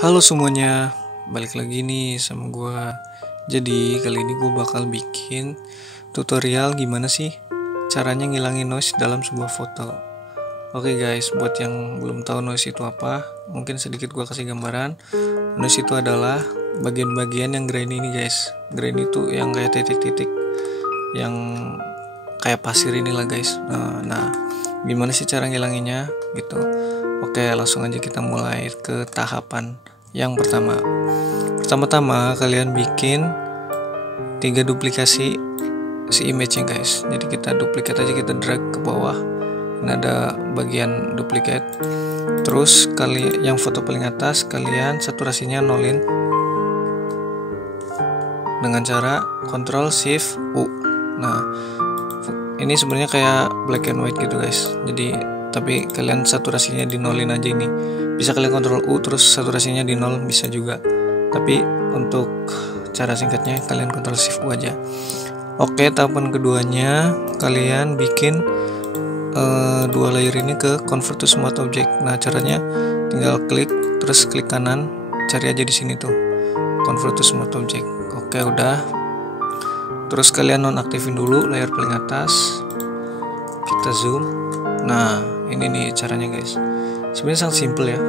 Halo semuanya, balik lagi nih sama gua. Jadi kali ini gue bakal bikin tutorial gimana sih caranya ngilangin noise dalam sebuah foto. Oke guys, buat yang belum tahu noise itu apa, mungkin sedikit gua kasih gambaran. Noise itu adalah bagian-bagian yang grainy ini guys. Grainy itu yang kayak titik-titik, yang kayak pasir inilah guys. Nah, gimana sih cara ngilanginnya gitu? Oke, langsung aja kita mulai ke tahapan yang pertama. Pertama-tama kalian bikin 3 duplikasi si image-nya guys. Jadi kita duplikat aja, kita drag ke bawah. Ini ada bagian duplikat. Terus yang foto paling atas kalian saturasinya nolin dengan cara Ctrl Shift U. Nah, ini sebenarnya kayak black and white gitu guys. Jadi tapi kalian saturasinya di nolin aja ini. Bisa kalian Ctrl U terus saturasinya di nol bisa juga. Tapi untuk cara singkatnya kalian Ctrl Shift U aja. Oke, tahapan keduanya kalian bikin dua layer ini ke convert to smooth object. Nah, caranya tinggal klik terus klik kanan, cari aja di sini tuh convert to smooth object. Oke, udah. Terus kalian nonaktifin dulu layer paling atas. Kita zoom. Nah, ini nih caranya guys. Sebenarnya sangat simple ya.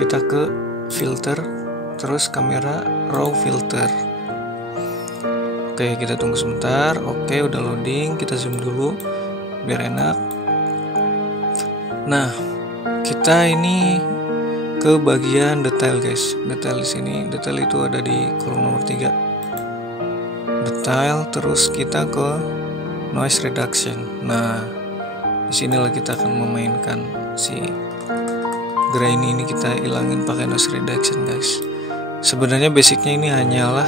Kita ke filter, terus kamera raw filter. Oke, kita tunggu sebentar. Oke, udah loading. Kita zoom dulu biar enak. Nah, kita ini ke bagian detail guys. Detail di sini. Detail itu ada di kolom nomor 3. Detail, terus kita ke noise reduction. Nah, disinilah kita akan memainkan si grainy ini, kita hilangin pakai noise reduction guys. Sebenarnya basicnya ini hanyalah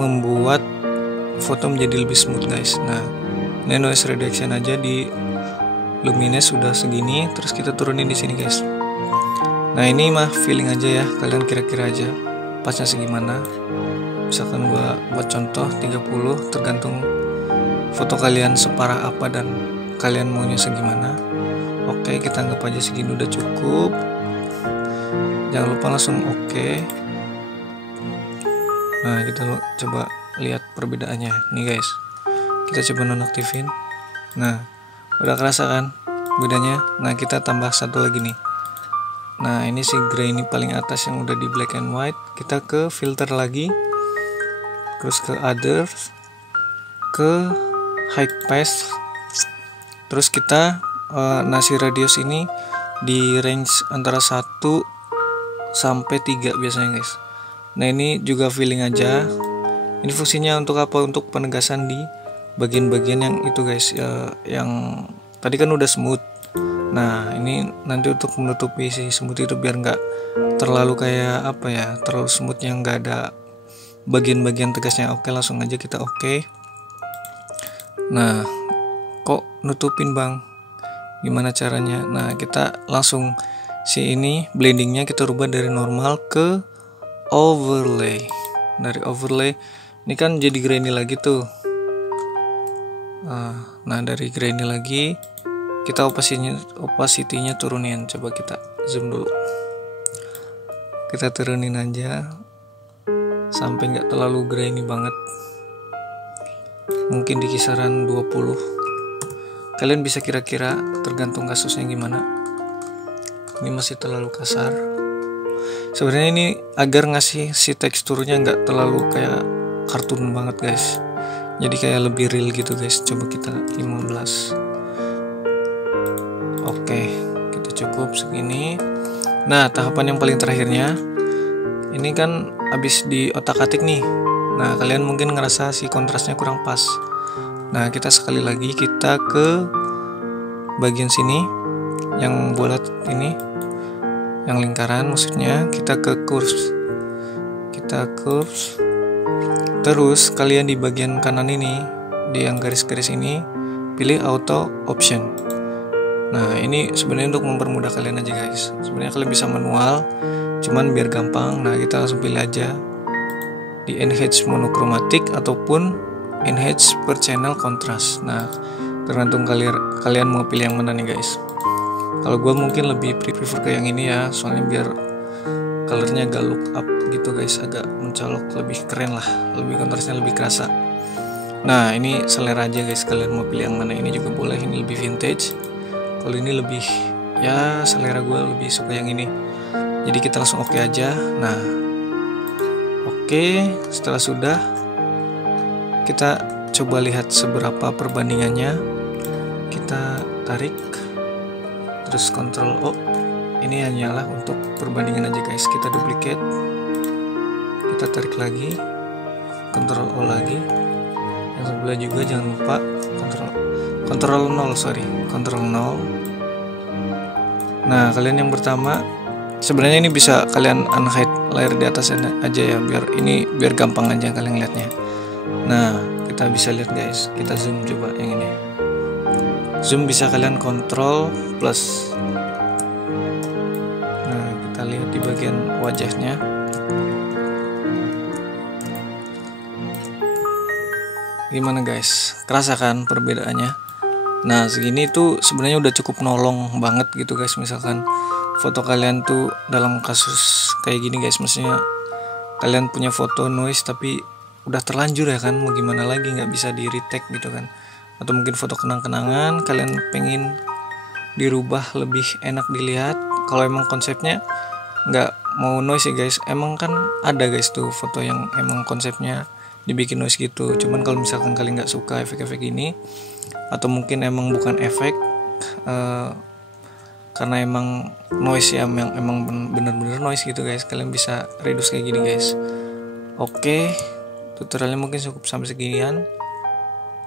membuat foto menjadi lebih smooth guys. Nah, ini noise reduction aja di luminance sudah segini, terus kita turunin di sini guys. Nah, ini mah feeling aja ya, kalian kira-kira aja pasnya segimana. Misalkan gua buat contoh 30, tergantung foto kalian separah apa dan kalian maunya segimana. Oke, kita anggap aja segini udah cukup. Jangan lupa langsung oke. Nah, kita coba lihat perbedaannya nih guys. Kita coba nonaktifin. Nah, udah kerasa kan bedanya. Nah, kita tambah satu lagi nih. Nah, ini si grainy paling atas yang udah di black and white. Kita ke filter lagi, terus ke others, ke high pass. Terus kita nasi radius ini di range antara 1 sampai 3 biasanya guys. Nah, ini juga feeling aja. Ini fungsinya untuk apa? Untuk penegasan di bagian-bagian yang itu guys, yang tadi kan udah smooth. Nah, ini nanti untuk menutupi si smooth itu biar nggak terlalu kayak apa ya, terlalu smooth yang nggak ada bagian-bagian tegasnya. Oke, langsung aja kita oke. Nah, kok nutupin bang? Gimana caranya? Nah, kita langsung si ini blendingnya kita rubah dari normal ke overlay. Dari overlay ini kan jadi grainy lagi tuh. Nah, dari grainy lagi kita opacity-nya turunin. Coba kita zoom dulu. Kita turunin aja sampai nggak terlalu grainy banget. Mungkin di kisaran 20. Kalian bisa kira-kira tergantung kasusnya gimana. Ini masih terlalu kasar. Sebenarnya ini agar ngasih si teksturnya nggak terlalu kayak kartun banget guys. Jadi kayak lebih real gitu guys. Coba kita 15. Oke, kita cukup segini. Nah, tahapan yang paling terakhirnya ini kan habis di otak-atik nih. Nah, kalian mungkin ngerasa si kontrasnya kurang pas. Nah, kita sekali lagi kita ke bagian sini yang bulat ini, yang lingkaran maksudnya. Kita ke curves. Terus kalian di bagian kanan ini, di yang garis-garis ini, pilih auto option. Nah, ini sebenarnya untuk mempermudah kalian aja guys. Sebenarnya kalian bisa manual, cuman biar gampang. Nah, kita langsung pilih aja di enhance monochromatic ataupun enhance per channel contrast. Nah, tergantung kalian mau pilih yang mana nih guys. Kalau gue mungkin lebih prefer ke yang ini ya, soalnya biar colornya agak look up gitu guys, agak mencolok, lebih keren lah, lebih kontrasnya lebih kerasa. Nah ini selera aja guys, kalian mau pilih yang mana. Ini juga boleh, ini lebih vintage, kalau ini lebih ya selera gue lebih suka yang ini. Jadi kita langsung oke aja. Nah oke, setelah sudah kita coba lihat seberapa perbandingannya. Kita tarik, terus Ctrl O. Ini hanyalah untuk perbandingan aja guys. Kita duplicate, kita tarik lagi, Ctrl O lagi. Yang sebelah juga jangan lupa Ctrl 0, Ctrl 0. Nah kalian yang pertama, sebenarnya ini bisa kalian unhide layer di atas aja ya, biar gampang aja kalian lihatnya. Nah kita bisa lihat guys, kita zoom coba yang ini. Zoom bisa kalian kontrol plus. Nah kita lihat di bagian wajahnya. Gimana guys, kerasa kan perbedaannya? Nah segini tuh sebenarnya udah cukup nolong banget gitu guys. Misalkan foto kalian tuh dalam kasus kayak gini guys, maksudnya kalian punya foto noise tapi udah terlanjur ya kan, mau gimana lagi, nggak bisa di retake gitu kan. Atau mungkin foto kenang-kenangan kalian pengen dirubah lebih enak dilihat. Kalau emang konsepnya nggak mau noise ya guys, emang kan ada guys tuh foto yang emang konsepnya dibikin noise gitu. Cuman kalau misalkan kalian nggak suka efek-efek ini, atau mungkin emang bukan efek, karena emang noise ya, emang bener-bener noise gitu guys, kalian bisa reduce kayak gini guys. Oke, tutorialnya mungkin cukup sampai sekian.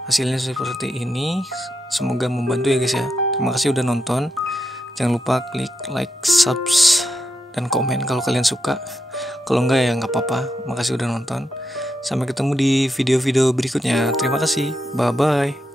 Hasilnya seperti ini. Semoga membantu ya guys ya. Terima kasih udah nonton. Jangan lupa klik like, subs, dan komen kalau kalian suka. Kalau enggak ya nggak apa-apa. Makasih udah nonton. Sampai ketemu di video-video berikutnya. Terima kasih. Bye-bye.